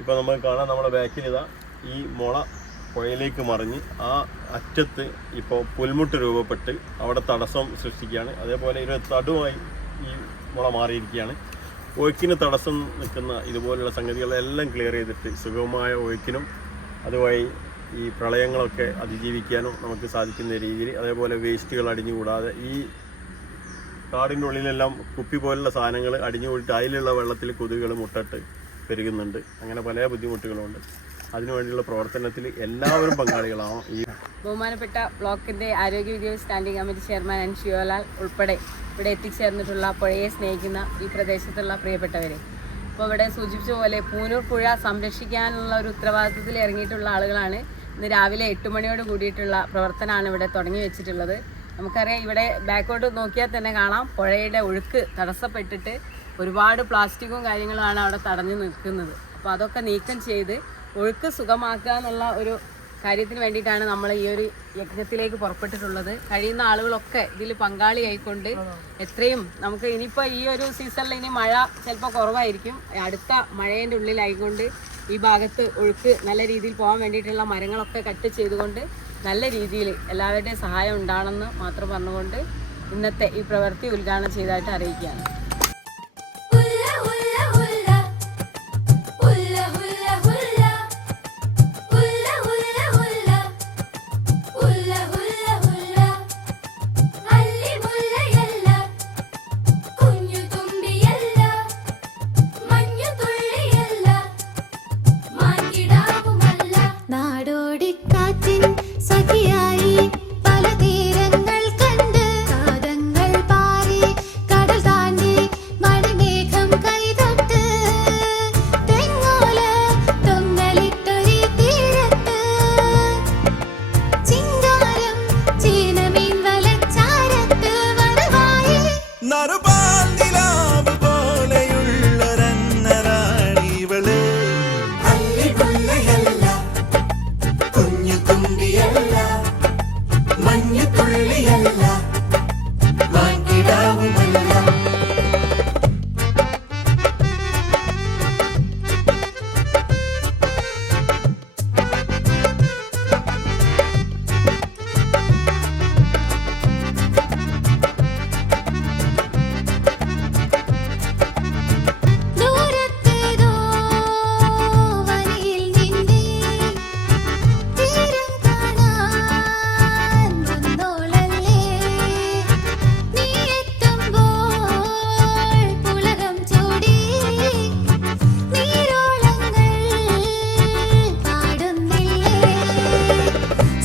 ഇപ്പോൾ നമുക്ക് കാണാം നമ്മുടെ ബാക്കിൽ ഇതാ ഈ മുള പുഴയിലേക്ക് മറിഞ്ഞ് ആ അറ്റത്ത് ഇപ്പോൾ പുൽമുട്ട് രൂപപ്പെട്ട് അവിടെ തടസ്സം സൃഷ്ടിക്കുകയാണ്. അതേപോലെ ഒരു തടുമായി ഈ മുള മാറിയിരിക്കുകയാണ്. ഒഴുക്കിന് തടസ്സം നിൽക്കുന്ന ഇതുപോലുള്ള സംഗതികളെല്ലാം ക്ലിയർ ചെയ്തിട്ട് സുഗമമായ ഒഴുക്കിനും അതുവഴി ഈ പ്രളയങ്ങളൊക്കെ അതിജീവിക്കാനും നമുക്ക് സാധിക്കുന്ന രീതിയിൽ, അതേപോലെ വേസ്റ്റുകൾ അടിഞ്ഞുകൂടാതെ ഈ കാടിൻ്റെ ഉള്ളിലെല്ലാം കുപ്പി പോലുള്ള സാധനങ്ങൾ അടിഞ്ഞുകൂടിയിട്ട് അതിലുള്ള വെള്ളത്തിൽ കൊതുകുകൾ മുട്ടിട്ട് പെരുകുന്നുണ്ട്. അങ്ങനെ പല ബുദ്ധിമുട്ടുകളുണ്ട്. അതിനുവേണ്ടിയുള്ള പ്രവർത്തനത്തിൽ എല്ലാവരും പങ്കാളികളാവും. ഈ ബഹുമാനപ്പെട്ട ബ്ലോക്കിൻ്റെ ആരോഗ്യ വിദ്യാഭ്യാസ standing committee chairman N Shivlal ഉൾപ്പെടെ ഇവിടെ എത്തിച്ചേർന്നിട്ടുള്ള പുഴയെ സ്നേഹിക്കുന്ന ഈ പ്രദേശത്തുള്ള പ്രിയപ്പെട്ടവരെ, ഇപ്പോൾ ഇവിടെ സൂചിപ്പിച്ച പോലെ പൂനൂർ പുഴ സംരക്ഷിക്കാനുള്ള ഒരു ഉത്തരവാദിത്വത്തിൽ ഇറങ്ങിയിട്ടുള്ള ആളുകളാണ്. ഇന്ന് രാവിലെ 8 മണിയോട് കൂടിയിട്ടുള്ള പ്രവർത്തനമാണ് ഇവിടെ തുടങ്ങി വെച്ചിട്ടുള്ളത്. നമുക്കറിയാം, ഇവിടെ ബാക്കോട്ട് നോക്കിയാൽ തന്നെ കാണാം പുഴയുടെ ഒഴുക്ക് തടസ്സപ്പെട്ടിട്ട് ഒരുപാട് പ്ലാസ്റ്റിക്കും കാര്യങ്ങളുമാണ് അവിടെ തടഞ്ഞു നിൽക്കുന്നത്. അപ്പോൾ അതൊക്കെ നീക്കം ചെയ്ത് ഒഴുക്ക് സുഗമാക്കുക എന്നുള്ള ഒരു കാര്യത്തിന് വേണ്ടിയിട്ടാണ് നമ്മൾ ഈ ഒരു യജ്ഞത്തിലേക്ക് പുറപ്പെട്ടിട്ടുള്ളത്. കഴിയുന്ന ആളുകളൊക്കെ ഇതിൽ പങ്കാളിയായിക്കൊണ്ട് എത്രയും നമുക്ക് ഇനിയിപ്പോൾ ഈ ഒരു സീസണിൽ ഇനി മഴ ചിലപ്പോൾ കുറവായിരിക്കും. അടുത്ത മഴേൻ്റെ ഉള്ളിലായിക്കൊണ്ട് ഈ ഭാഗത്ത് ഒഴുക്ക് നല്ല രീതിയിൽ പോകാൻ വേണ്ടിയിട്ടുള്ള മരങ്ങളൊക്കെ കട്ട് ചെയ്തുകൊണ്ട് നല്ല രീതിയിൽ എല്ലാവരുടെയും സഹായം ഉണ്ടാകണമെന്ന് മാത്രം പറഞ്ഞുകൊണ്ട് ഇന്നത്തെ ഈ പ്രവൃത്തി ഉദ്ഘാടനം ചെയ്തതായിട്ട് അറിയിക്കുകയാണ്.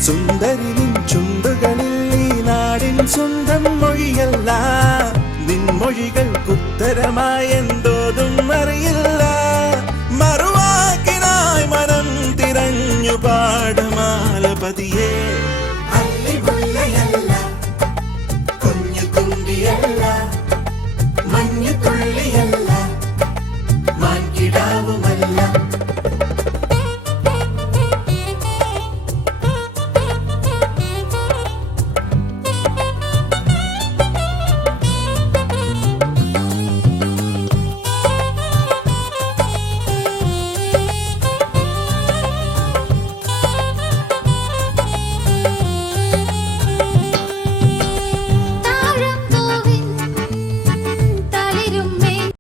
സുന്ദരിനിൻ ചുണ്ടുകളിൽ ഈ നാടിൻ സ്വന്തം മൊഴിയല്ല, നിൻ മൊഴികൾക്കുത്തരമായ എന്തോതും അറിയില്ല.